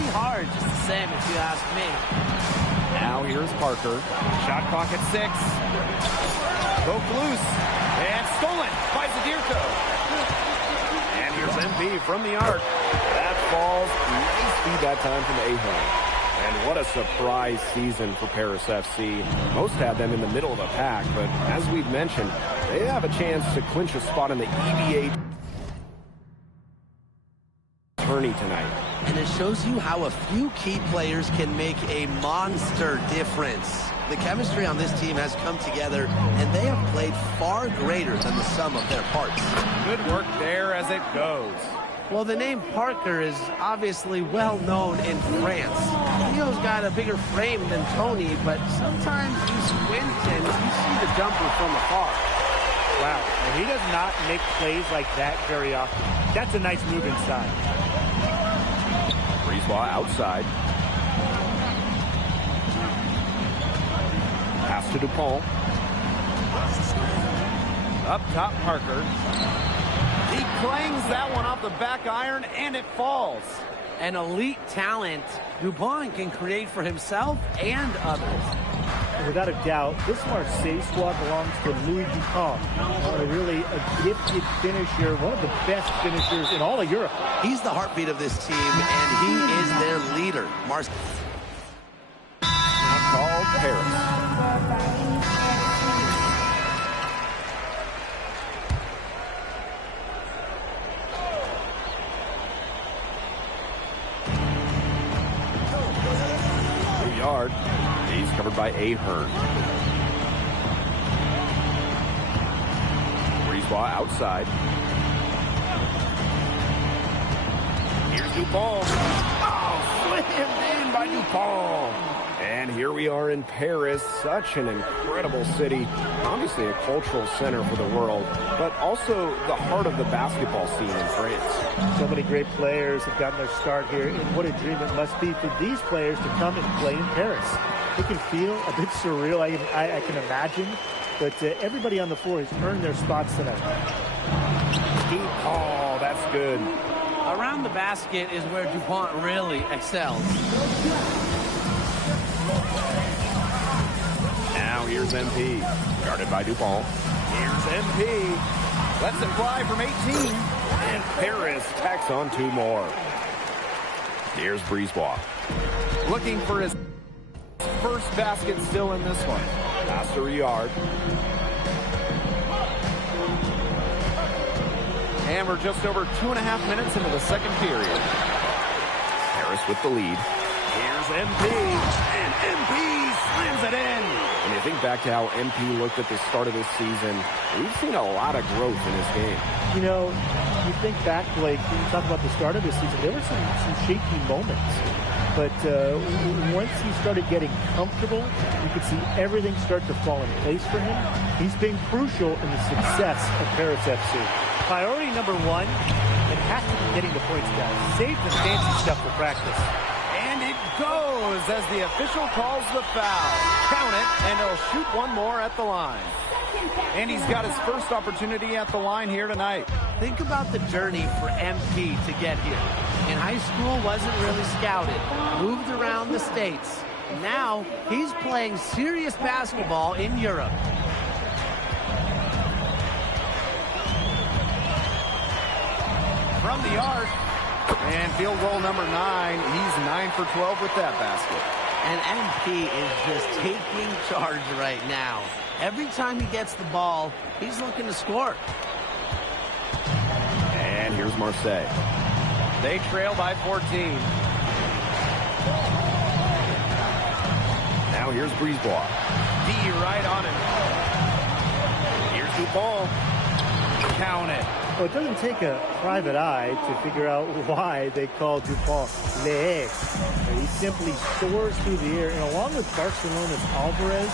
pretty hard, just the same, if you ask me. Now here's Parker. Shot clock at 6. Poke loose. And stolen by Zadirko. And here's MP from the arc. That falls. Nice feed that time from Ahern. And what a surprise season for Paris FC. Most had them in the middle of the pack, but as we've mentioned, they have a chance to clinch a spot in the EVA tourney tonight. And it shows you how a few key players can make a monster difference. The chemistry on this team has come together, and they have played far greater than the sum of their parts. Good work there as it goes. Well, the name Parker is obviously well known in France. Leo's got a bigger frame than Tony, but sometimes you squint and you see the jumper from afar. Wow, and he does not make plays like that very often. That's a nice move inside. Brisebois outside. Pass to Dupont. Up top, Parker. He clangs that one off the back iron, and it falls. An elite talent, Dupont can create for himself and others. And without a doubt, this Marseille squad belongs to Louis Dupont. Really a gifted finisher, one of the best finishers in all of Europe. He's the heartbeat of this team, and he is their leader. Now called Paris. Yard. He's covered by Ahern. Brisebois outside. Here's Dupont. Oh, slammed in by Dupont. And here we are in Paris, such an incredible city. Obviously a cultural center for the world, but also the heart of the basketball scene in France. So many great players have gotten their start here, and what a dream it must be for these players to come and play in Paris. It can feel a bit surreal, I can imagine, but everybody on the floor has earned their spots tonight. Oh, that's good. Around the basket is where Dupont really excels. Now here's MP, guarded by Dupont. Here's MP. Lets him fly from 18. And Paris tacks on 2 more. Here's Brisebois. Looking for his first basket still in this one. Pass to Riyard. And we're just over 2.5 minutes into the second period. Paris with the lead. Here's MP. And MP slams it in. When you think back to how MP looked at the start of this season, we've seen a lot of growth in his game. You know, you think back, Blake, when you talk about the start of this season, there were some shaky moments. But once he started getting comfortable, you could see everything start to fall in place for him. He's been crucial in the success of Paris FC. Priority number 1, it has to be getting the points down. Save the fancy stuff for practice. And it goes as the official calls the foul. Count it, and he'll shoot one more at the line. And he's got his first opportunity at the line here tonight. Think about the journey for MP to get here. In high school, wasn't really scouted. Moved around the States. Now, he's playing serious basketball in Europe. From the arc. And field goal number 9. He's 9 for 12 with that basket. And MP is just taking charge right now. Every time he gets the ball, he's looking to score. And here's Marseille. They trail by 14. Now here's Brisebois. D right on him. Here's Dupont. Count it. Well, it doesn't take a private eye to figure out why they call Dupont Le. He simply soars through the air, and along with Barcelona's Alvarez,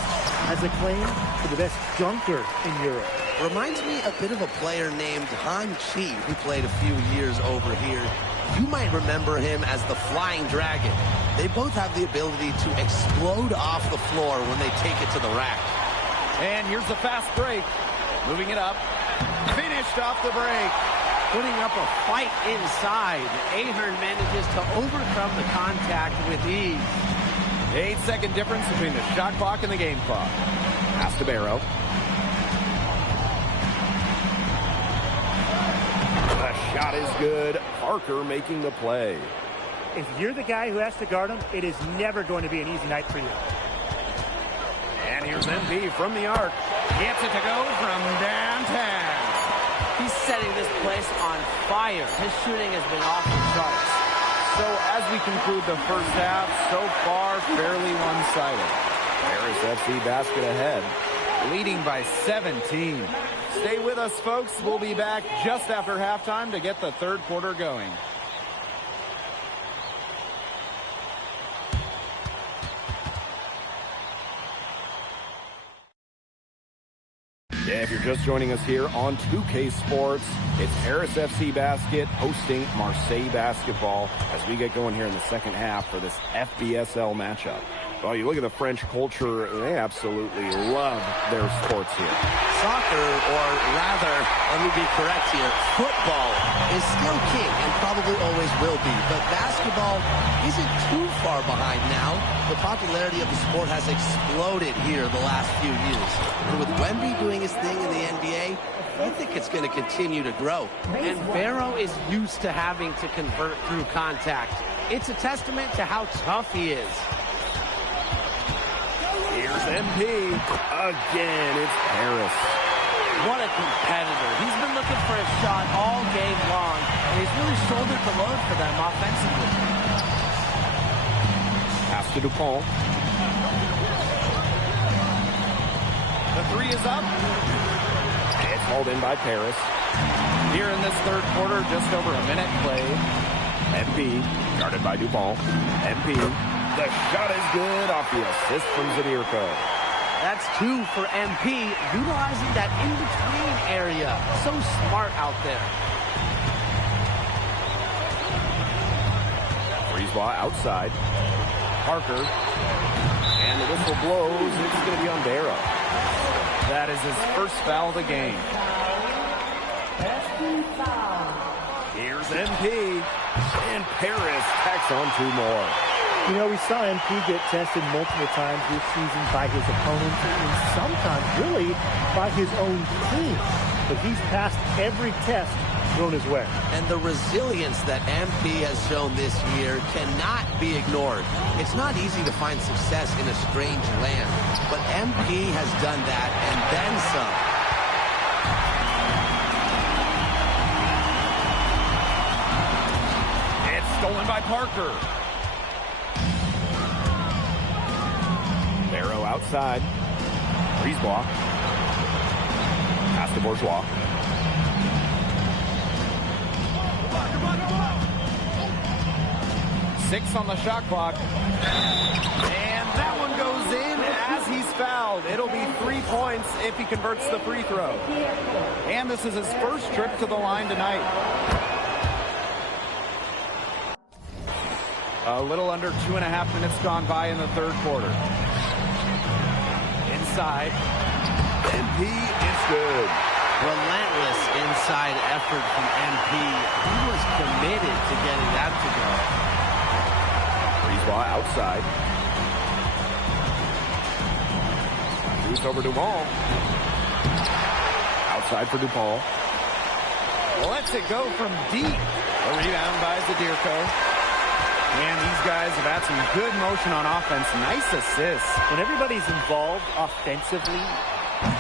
has a claim for the best dunker in Europe. Reminds me a bit of a player named Han Chi, who played a few years over here. You might remember him as the Flying Dragon. They both have the ability to explode off the floor when they take it to the rack. And here's the fast break. Moving it up. Finished off the break. putting up a fight inside. Ahern manages to overcome the contact with ease. 8-second difference between the shot clock and the game clock. Pass to Barrow. The shot is good. Parker making the play. If you're the guy who has to guard him, it is never going to be an easy night for you. And here's MP from the arc. Gets it to go from downtown. He's setting this place on fire. His shooting has been off the charts. So as we conclude the first half, so far fairly one-sided. Harris FC basket ahead, leading by 17. Stay with us, folks. We'll be back just after halftime to get the third quarter going. Yeah, if you're just joining us here on 2K Sports, it's Harris FC Basket hosting Marseille Basketball as we get going here in the second half for this FBSL matchup. Well, you look at the French culture, they absolutely love their sports here. Soccer, or rather, let me be correct here, football is still king and probably always will be. But basketball isn't too far behind now. The popularity of the sport has exploded here the last few years. And with Wemby doing his thing in the NBA, I think it's going to continue to grow. And Barrow is used to having to convert through contact. It's a testament to how tough he is. Here's MP. Again, it's Harris. What a competitor. He's been looking for a shot all game long, and he's really shouldered the load for them offensively. Pass to DuPont. The three is up. It's hauled in by Paris. Here in this third quarter, just over a minute played. MP, guarded by DuPont. MP, the shot is good off the assist from Zadirko. That's 2 for MP, utilizing that in-between area. So smart out there. Breezeball outside. Parker. And the whistle blows. It's going to be on Barrow. That is his first foul of the game. Here's MP. And Paris tacks on 2 more. You know, we saw MP get tested multiple times this season by his opponents and sometimes really by his own team. But he's passed every test thrown his way. And the resilience that MP has shown this year cannot be ignored. It's not easy to find success in a strange land, but MP has done that and then some. It's stolen by Parker. Barrow outside. Breezeball. Pass to Bourgeois. Six on the shot clock. And that one goes in as he's fouled. It'll be 3 points if he converts the free throw. And this is his first trip to the line tonight. A little under 2.5 minutes gone by in the third quarter. Inside. MP is good. Relentless inside effort from MP. He was committed to getting that to go. Breezeball outside. Loose over Duval. Outside for DuPont. Lets it go from deep. A rebound by Zadirko. And these guys have had some good motion on offense. Nice assists. When everybody's involved offensively,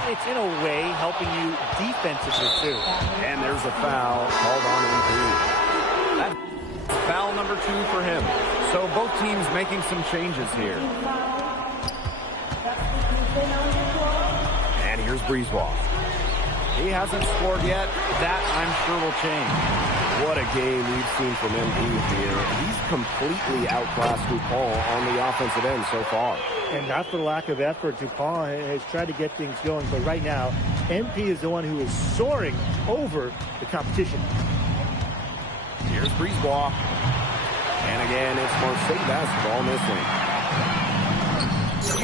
it's in a way helping you defensively too. And there's a foul called on MP. That's foul number 2 for him. So both teams making some changes here. And here's Breezeball. He hasn't scored yet. That, I'm sure, will change. What a game we've seen from MP here. He's completely outclassed DuPont on the offensive end so far. And not for lack of effort, DuPont has tried to get things going. But right now, MP is the one who is soaring over the competition. Here's Breezeball. And again, it's Marseille Basketball missing.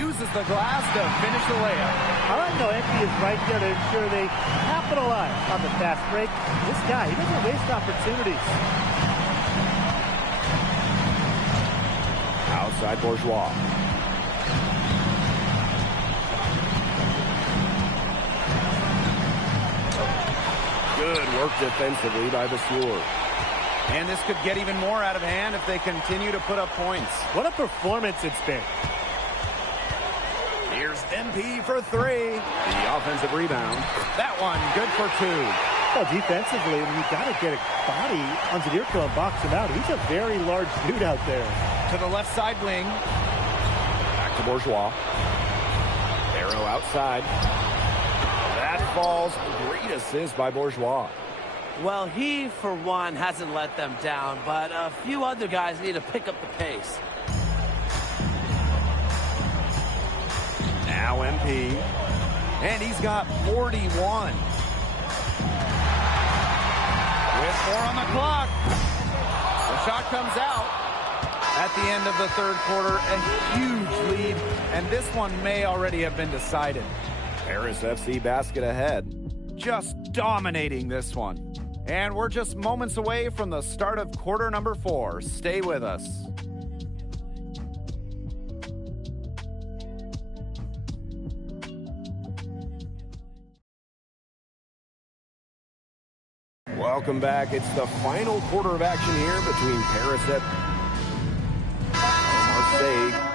Use uses the glass to finish the layup. I like how MP is right there to ensure they capitalize on the fast break. This guy, he doesn't waste opportunities. Outside Bourgeois. Good work defensively by Vasseur. And this could get even more out of hand if they continue to put up points. What a performance it's been. Here's MP for three. The offensive rebound. That one good for two. Well, defensively, I mean, you've got to get a body on Zadirko and box him out. He's a very large dude out there. To the left side wing. Back to Bourgeois. Arrow outside. That falls. Great assist by Bourgeois. Well, he, for one, hasn't let them down, but a few other guys need to pick up the pace. Now MP. And he's got 41. With 4 on the clock. The shot comes out. At the end of the third quarter, a huge lead, and this one may already have been decided. Paris FC basket ahead. Just dominating this one. And we're just moments away from the start of quarter number 4. Stay with us. Welcome back. It's the final quarter of action here between Paris and Marseille.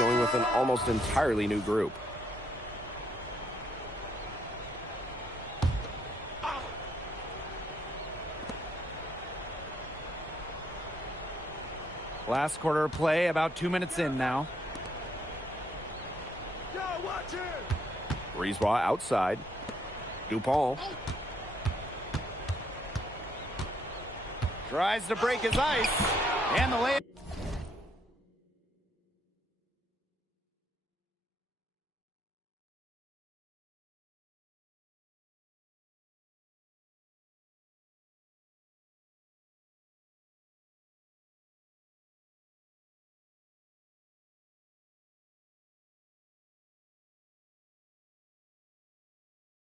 Going with an almost entirely new group. Last quarter play, about 2 minutes in now. Brisebois outside. Dupont. Tries to break his ice. And the layup.